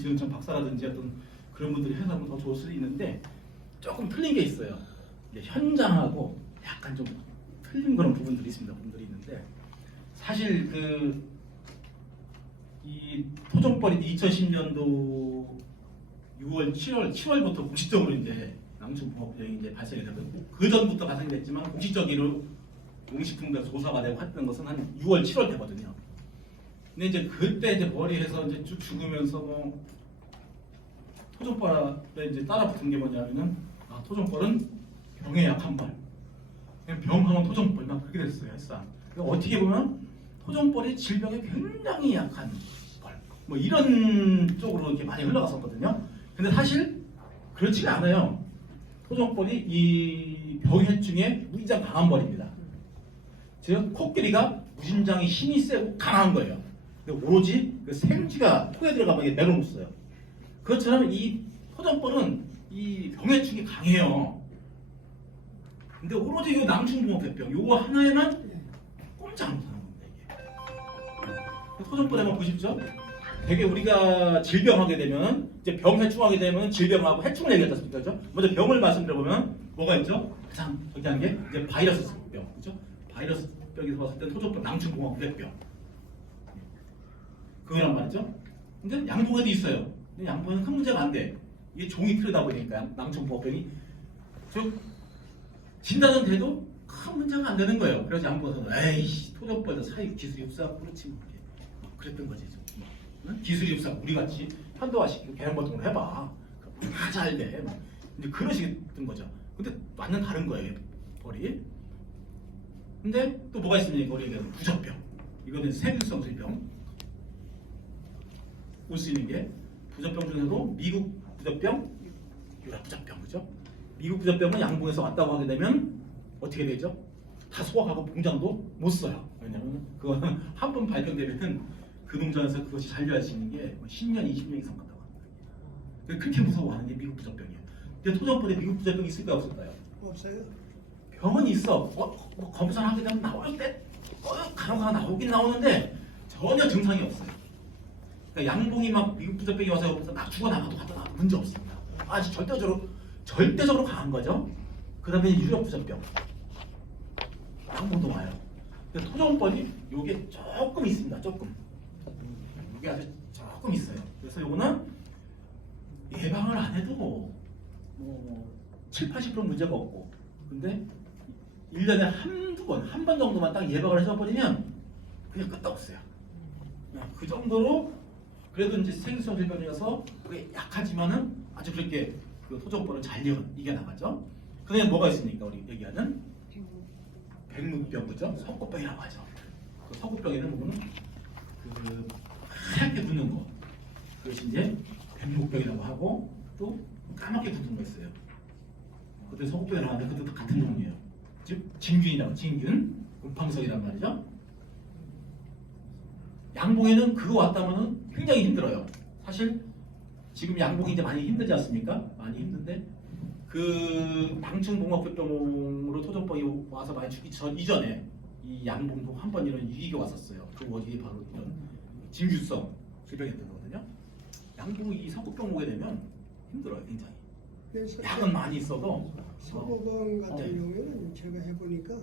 김지은천 박사라든지 어떤 그런 분들이 해석하면 더 좋을 수도 있는데 조금 틀린 게 있어요. 이제 현장하고 약간 좀 틀린 그런 부분들이 있습니다. 부분들이 있는데 사실 이 토종벌이 2010년도 6월, 7월부터 공식적으로 이제 낭충봉합병이 이제 발생이 되고 그 전부터 발생이 됐지만 공식적으로 농식품부에서 조사가 되고 했던 것은 한 6월, 7월 되거든요. 근데 이제 그때 이제 머리에서 이제 쭉 죽으면서 뭐 토종벌에 이제 따라붙은 게 뭐냐면은 토종벌은 병에 약한 벌. 그냥 병하면 토종벌 막 그렇게 됐어요, 일단. 그러니까 어떻게 보면 토종벌이 질병에 굉장히 약한 벌. 뭐 이런 쪽으로 이렇게 많이 흘러갔었거든요. 근데 사실 그렇지가 않아요. 토종벌이 이 병해충에 무진장 강한 벌입니다. 즉 코끼리가 무진장이 힘이 세고 강한 거예요. 근데 오로지 그 생쥐가 토에 들어가면 이게 내려놓았어요. 그것처럼 이 토종벌은 이 병해충이 강해요. 근데 오로지 이 낭충봉합병 요거 하나에만 꼼짝 못하는 겁니다. 이게 토종벌에 한번 보십시오. 되게 우리가 질병하게 되면 이제 병해충하게 되면 질병하고 해충을 얘기했지 않습니까? 그렇죠? 먼저 병을 말씀드려보면 뭐가 있죠? 가장 중요한 게 이제 바이러스병, 그렇죠? 바이러스병에서 봤을 때 토종벌 낭충봉합병 그거란 말이죠. 근데 양봉에도 있어요. 근데 양봉은 큰 문제가 안 돼. 이게 종이 틀리다 보니까 낭충봉합병이 즉 진단은 돼도 큰 문제가 안 되는 거예요. 그래서 양봉에서는 에이씨 토종벌도 사육 기술이 없어 그렇지 뭐 그랬던 거지. 기술이 없어 우리 같이 현대화시키고 개념 같은 걸 해봐. 다 잘 돼. 이제 그러시던 거죠. 근데 완전 다른 거예요, 벌이. 근데 또 뭐가 있습니까? 우리에게 부적병. 이거는 세균성 질병. 올 수 있는 게 부적병 중에서도 미국 부적병, 유럽 부적병, 그죠? 미국 부적병은 양봉에서 왔다고 하게 되면 어떻게 되죠? 다 소화하고 공장도 못 써요. 왜냐하면 그거는 한 번 발병되면은 그 농장에서 그것이 잔류할 수 있는 게 10년, 20년 이상 간다고 합니다. 그렇게 무서워하는 게 미국 부적병이에요. 근데 토종벌에 미국 부적병이 있을까요, 없을까요? 없어요. 병은 있어. 뭐 검사를 하게 되면 나올 때 간혹가 나오긴 나오는데 전혀 증상이 없어요. 그러니까 양봉이 막 미국 부적병이 와서 막 죽어나가도 문제 없습니다. 아주 절대적으로 강한 거죠. 그 다음에 유럽 부적병. 양봉도 와요. 근데 토종벌이 요게 조금 있습니다. 조금. 이게 아주 조금 있어요. 그래서 요거는 예방을 안 해도 뭐 7, 80% 문제가 없고 근데 1년에 한두 번, 한 번 정도만 딱 예방을 해줘버리면 그냥 끝도 없어요. 그 정도로 그래도 이제 세균성 질병이라서 그게 약하지만은 아주 그렇게 그 토종벌은 잘 이겨나가죠. 그 다음에 뭐가 있습니까? 우리 얘기하는 백무병, 그죠? 석고병이라고 하죠. 그 석고병에는 보면 그 하얗게 붙는 거 그것이 이제 백목병이라고 하고 또 까맣게 붙는 거 있어요. 그때 석고병이라고 하는데 그것도 같은 종류예요. 즉 진균이라고 진균, 음팡석이란 말이죠. 양봉에는 그거 왔다면은 굉장히 힘들어요. 사실 지금 양봉이 이제 많이 힘들지 않습니까? 많이 힘든데 그 낭충봉합병으로 토종병이 와서 많이 죽기 이전에 이 양봉도 한 번 이런 위기가 왔었어요. 그 원인이 바로 이런 진균성 질병이었던 거거든요. 양봉이 이 석고병 오게 되면 힘들어요, 굉장히. 약은 많이 있어도 석고병 같은 경우에는 제가 해보니까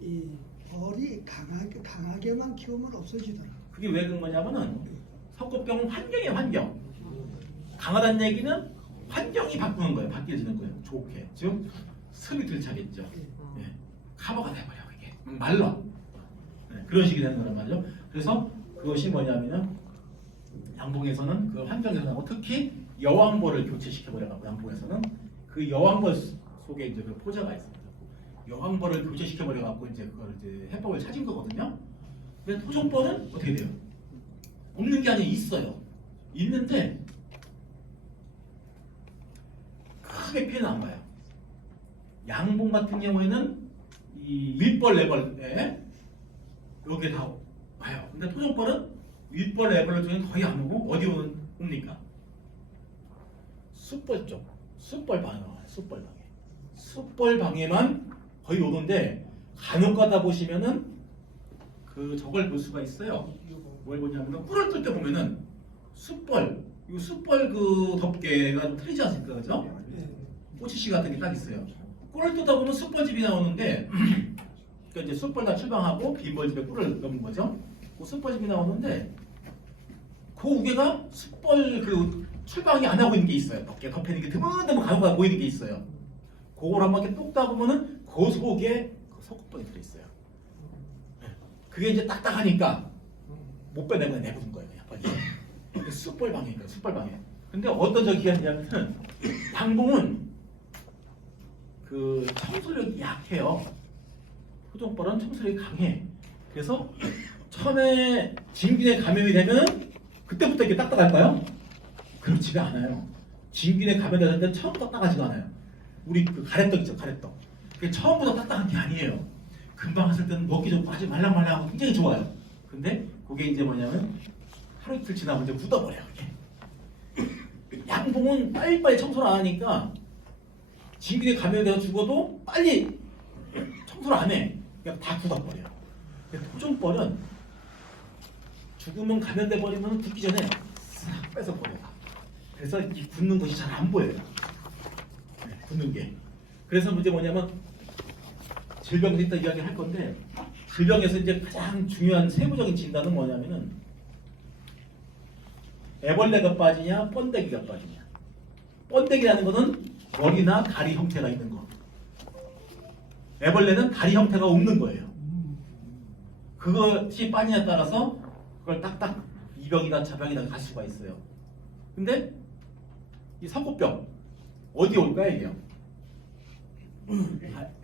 이 벌이 강하게만 키우면 없어지더라. 그게 왜 그런 거냐면은 석고병은 환경이에요, 환경. 강하다는 얘기는 환경이 바꾸는 거예요, 바뀌어지는 거예요, 좋게. 즉 습이 들차겠죠. 네. 카버가 돼버려 이게 말라. 네. 그런 식이 되는 거란 말이죠. 그래서 그것이 뭐냐면은 양봉에서는 그 환경에서 나고 특히 여왕벌을 교체시켜버려갖고 양봉에서는 그 여왕벌 속에 이제 그 포자가 있습니다. 여왕벌을 교체시켜버려갖고 이제 그걸 이제 해법을 찾은 거거든요. 근데 토종벌은 어떻게 돼요? 없는 게 아니라 있어요. 있는데 크게 피해는 안 봐요. 양봉 같은 경우에는 이 일벌, 네벌에 여기에 다 와요. 근데 토종벌은 일벌, 네벌 중에 거의 안 오고 어디 옵니까? 숯벌 쪽, 숯벌 방에 와요. 숯벌 방에. 숯벌 방에만 거의 오는데 간혹 가다 보시면은 그 저걸 볼 수가 있어요. 뭘 보냐면 꿀을 뜰 때 보면은 숯벌 이 숯벌 그 덮개가 좀 틀리지 않습니까, 그죠? 예. 꼬치씨 같은 게 딱 있어요. 꿀을 뜯다 보면 숯벌집이 나오는데, 그러니까 이제 숯벌 다 출방하고 빈벌집에 꿀을 넣는 거죠. 그 숯벌집이 나오는데, 그 우개가 숯벌 그 출방이 안 하고 있는 게 있어요. 덮개 덮여있는 게 드문드문 가로가 보이는 게 있어요. 그걸 한번 이렇게 뚝 따보면은 그 속에 그 소금빵이 들어있어요. 그게 이제 딱딱하니까 못 빼내면 내부는 거예요. 약간 숯벌방이니까 숯벌방이에요. 근데 어떤 적이 있냐면은 양봉은 그 청소력이 약해요. 토종벌은 청소력이 강해. 그래서 처음에 진균에 감염이 되면 그때부터 이렇게 딱딱할까요? 그렇지가 않아요. 진균에 감염되는 데는 처음부터 딱딱하지가 않아요. 우리 그 가래떡 있죠, 가래떡. 그게 처음부터 딱딱한 게 아니에요. 금방 했을 때는 먹기 좋고 아주 말랑말랑하고 굉장히 좋아요. 근데 그게 이제 뭐냐면 하루 이틀 지나면 이제 묻어버려요. 이게. 양봉은 빨리빨리 청소를 안 하니까 진균에 감염돼서 죽어도 빨리 청소를 안 해. 그냥 다 굳어버려요. 근데 토종벌은 죽으면 감염돼 버리면 굳기 전에 싹 빼서 버려요. 그래서 이 굳는 곳이 잘 안 보여요. 네, 굳는 게. 그래서 문제 뭐냐면 질병에서 이따 이야기를 할 건데 질병에서 이제 가장 중요한 세부적인 진단은 뭐냐면은 애벌레가 빠지냐 번데기가 빠지냐. 번데기라는 것은 머리나 다리 형태가 있는 거. 애벌레는 다리 형태가 없는 거예요. 그것이 빠지냐에 따라서 그걸 딱딱 이병이나 자병이나 갈 수가 있어요. 근데 이 상고병 어디에 올까요 이게요?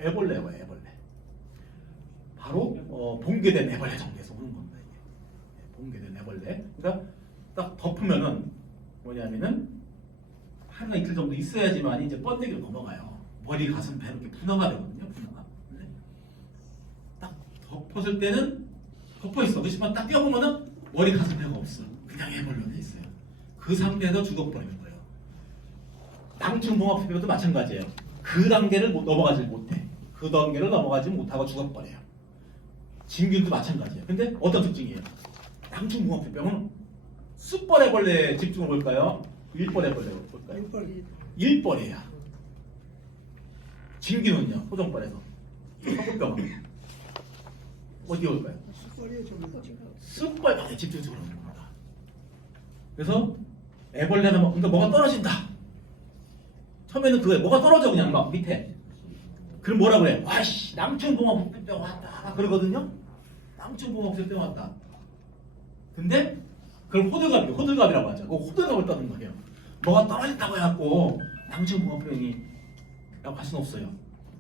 애벌레예요, 애벌레. 바로 봉개된 애벌레 정도에서 오는 겁니다. 이게. 봉개된 애벌레. 그러니까 딱 덮으면은 뭐냐면은 하루나 이틀 정도 있어야지만 이제 번데기로 넘어가요. 머리, 가슴, 배 이렇게 분화가 되거든요. 분화가. 근데 딱 덮었을 때는 덮어 있어. 그렇지만 딱 떼어보면은 머리, 가슴, 배가 없어. 그냥 애벌레로 돼 있어요. 그 상태에서 죽어버리는 거예요. 낭충봉합흡입도 마찬가지예요. 그 단계를 넘어가지 못해. 그 단계를 넘어가지 못하고 죽어버려요. 진균도 마찬가지예요. 근데 어떤 특징이에요? 낭충봉합흡병은 숯벌애벌레에 집중을 볼까요? 일벌애벌레 볼까요? 일벌이야. 진균은요? 호정벌에서. 석고병은 어디에 올까요? 숯벌이 좀 있죠. 숯벌방에 집중적으로 오는 겁니다. 그래서 애벌레는 그러니까 뭐가 떨어진다. 처음에는 그거에 뭐가 떨어져 그냥 막 밑에. 그럼 뭐라 그래? 와씨 낭충봉합병 왔다 그러거든요. 낭충봉합병 왔다. 근데 그걸 호들갑이라고 하죠. 그 호들갑을 떠는 거예요. 뭐가 떨어진다고 해갖고 낭충봉합병이라고 할 수는 없어요.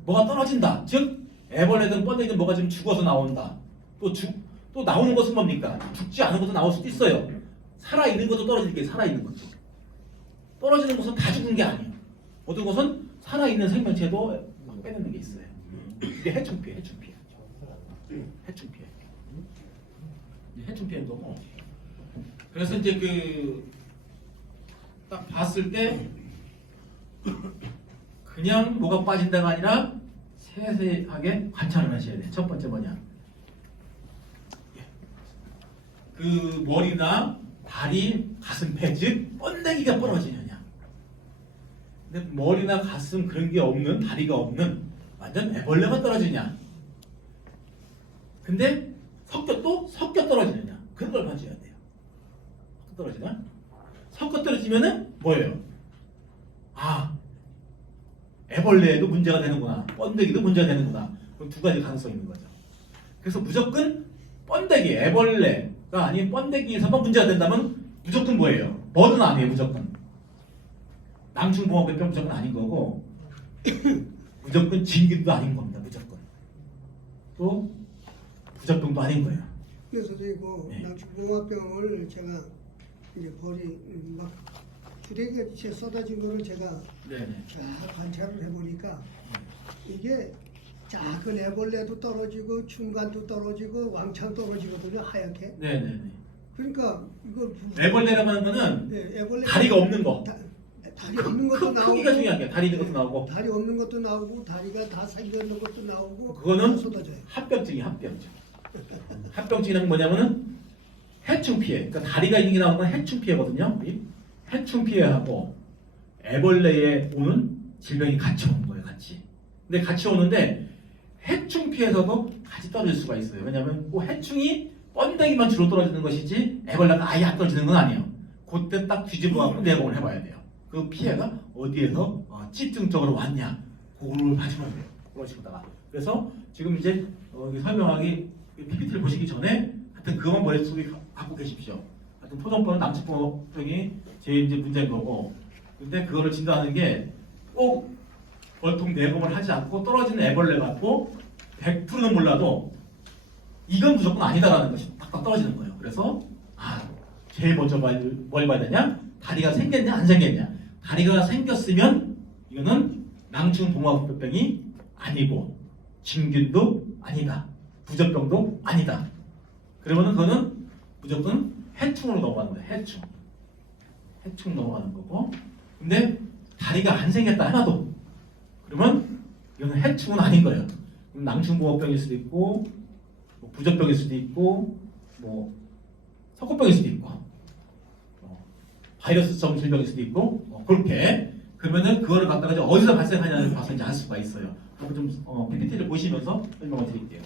뭐가 떨어진다. 즉 애벌레든 번데기든 뭐가 지금 죽어서 나온다. 또 나오는 것은 뭡니까? 죽지 않은 것도 나올 수도 있어요. 살아있는 것도 떨어질 게 살아있는 것도. 떨어지는 것은 다 죽은 게 아니에요. 어떤 것은 살아있는 생명체도 막 빼내는 게 있어요. 이게 해충피해. 해충피해인 거고. 그래서 이제 그 딱 봤을 때 그냥 뭐가 빠진다가 아니라 세세하게 관찰을 하셔야 돼요. 첫 번째 뭐냐? 그 머리나 다리, 가슴, 배, 즉 번데기가 부러지느냐. 근데 머리나 가슴 그런 게 없는, 다리가 없는 완전 애벌레가 떨어지냐. 근데 섞여 떨어지느냐. 그런 걸 봐줘야 돼요. 섞여 떨어지냐? 섞어 떨어지면은 뭐예요? 아, 애벌레에도 문제가 되는구나. 번데기도 문제가 되는구나. 그럼 두 가지 가능성이 있는 거죠. 그래서 무조건 번데기, 애벌레가 아닌 번데기에서만 문제가 된다면 무조건 뭐예요? 뭐든 아니에요, 무조건. 낭충봉합병 무조건 아닌 거고 무조건 진균도 아닌 겁니다, 무조건. 또 부작병도 아닌 거예요. 그래서 이거 네. 낭충봉합병을 제가 이제 막 주대기가 쏟아진 거를 제가 네네. 쫙 관찰을 해보니까 이게 작은 애벌레도 떨어지고 중간도 떨어지고 왕창 떨어지거든요, 하얗게. 네네네. 그러니까 이걸 애벌레라고 하는 거는 네, 애벌레 다리가 없는 거. 다리 없는 것도 나오고 크기가 중요한 게 다리 있는 것도 나오고. 다리 없는 것도 나오고 다리가 다 생겨 있는 것도 나오고 그거는 다 쏟아져요. 합병증이 합병증. 합병증이란 뭐냐면은 해충 피해. 그러니까 다리가 있는 게 나오는 건 해충 피해거든요. 해충 피해하고 애벌레에 오는 질병이 같이 오는 거예요, 같이. 근데 같이 오는데 해충 피해서도 같이 떨어질 수가 있어요. 왜냐하면 그 해충이 번데기만 주로 떨어지는 것이지 애벌레가 아예 안 떨어지는 건 아니에요. 그때 딱 뒤집어갖고 내공을 해봐야 돼요. 그 피해가 어디에서 집중적으로 왔냐, 그거를 봐주면 돼요. 그런 식으로다가. 그래서 지금 이제 설명하기 PPT를 보시기 전에 하여튼 그것만 머릿속에 갖고 계십시오. 하여튼 토종병은 남측보병이 제일 이제 문제인 거고, 근데 그거를 진단하는 게 꼭 벌통 내공을 하지 않고 떨어지는 애벌레 같고 100%는 몰라도 이건 무조건 아니다라는 것이 딱딱 떨어지는 거예요. 그래서 제일 먼저 뭘 봐야 되냐? 다리가 생겼냐 안 생겼냐. 다리가 생겼으면 이거는 낭충동화흡병이 아니고 진균도 아니다. 부적병도 아니다. 그러면은 그거는 무조건 해충으로 넘어가는 거예요. 해충 넘어가는 거고. 근데 다리가 안 생겼다 하나도, 그러면 이거는 해충은 아닌 거예요. 그럼 낭충동화병일 수도 있고, 뭐 부적병일 수도 있고, 뭐 석고병일 수도 있고, 바이러스성 질병일 수도 있고, 그렇게. 그러면은 그거를 갖다가 이제 어디서 발생하냐를 봐서 이제 알 수가 있어요. 그럼 좀 PPT를 보시면서 설명을 드릴게요.